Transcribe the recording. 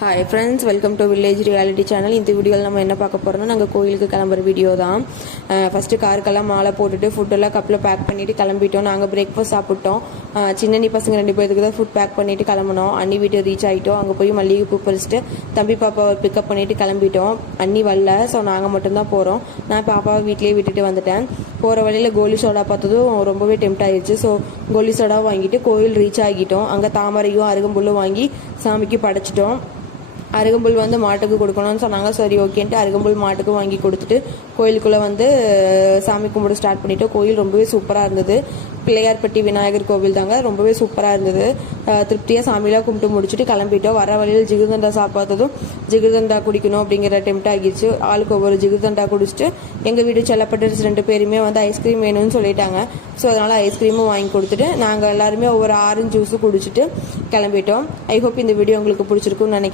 Hi friends, welcome to village reality channel. இந்த வீடியோவில் நம்ம என்ன பார்க்க போகிறோம்னா, நாங்கள் கோயிலுக்கு கிளம்புற வீடியோ தான். ஃபஸ்ட்டு காருக்கெல்லாம் மாலை போட்டுட்டு ஃபுட்டெல்லாம் கப்பில் பேக் பண்ணிவிட்டு கிளம்பிட்டோம். நாங்கள் பிரேக்ஃபாஸ்ட் சாப்பிட்டோம். சின்னி பசங்க 2 பேருக்கு தான் ஃபுட் பேக் பண்ணிவிட்டு கிளம்பினோம். அண்ணி வீட்டு ரீச் ஆகிட்டோம். அங்கே போய் மல்லிகைப்பூ பறிச்சுட்டு தம்பி பாப்பாவை பிக்கப் பண்ணிவிட்டு கிளம்பிட்டோம். அண்ணி வரல, ஸோ நாங்கள் மட்டும்தான் போகிறோம். நான் பாப்பாவை வீட்டிலேயே விட்டுட்டு வந்துட்டேன். போகிற வழியில் கோலி சோடா பார்த்ததும் ரொம்பவே டெம்ட் ஆயிடுச்சு. ஸோ கோலி சோடா வாங்கிட்டு கோயில் ரீச் ஆகிட்டோம். அங்கே தாமரையும் அருகம்புல்லும் வாங்கி சாமிக்கு படைச்சிட்டோம். அருகம்புல் மாட்டுக்கு கொடுக்கணும்னு சொன்னாங்க. சரி ஓகேன்ட்டு அருகம்புல் மாட்டுக்கு வாங்கி கொடுத்துட்டு கோயிலுக்குள்ளே சாமி கும்பிட ஸ்டார்ட் பண்ணிட்டோம். கோயில் ரொம்பவே சூப்பராக இருந்தது. பிள்ளையார்பட்டி விநாயகர் கோவில் தாங்க, ரொம்பவே சூப்பராக இருந்தது. திருப்தியாக சாமியெல்லாம் கும்பிட்டு முடிச்சுட்டு கிளம்பிட்டோம். வர வழியில் ஜிகிர்தண்டா சாப்பிட்டதும் ஜிகிர்தண்டா குடிக்கணும் அப்படிங்கிற டெம்ட் ஆகிடுச்சு. ஆளுக்கு ஒவ்வொரு ஜிகிர்தண்டா குடிச்சிட்டு எங்கள் வீடு செல்லப்பட்டு 2 பேருமே ஐஸ்கிரீம் வேணும்னு சொல்லிட்டாங்க. ஸோ அதனால் ஐஸ்கிரீமும் வாங்கி கொடுத்துட்டு நாங்கள் எல்லாருமே ஒவ்வொரு ஆரஞ்சு ஜூஸும் குடிச்சிட்டு கிளம்பிட்டோம். ஐ ஹோப் இந்த வீடியோ உங்களுக்கு பிடிச்சிருக்குன்னு நினைக்கிறேன்.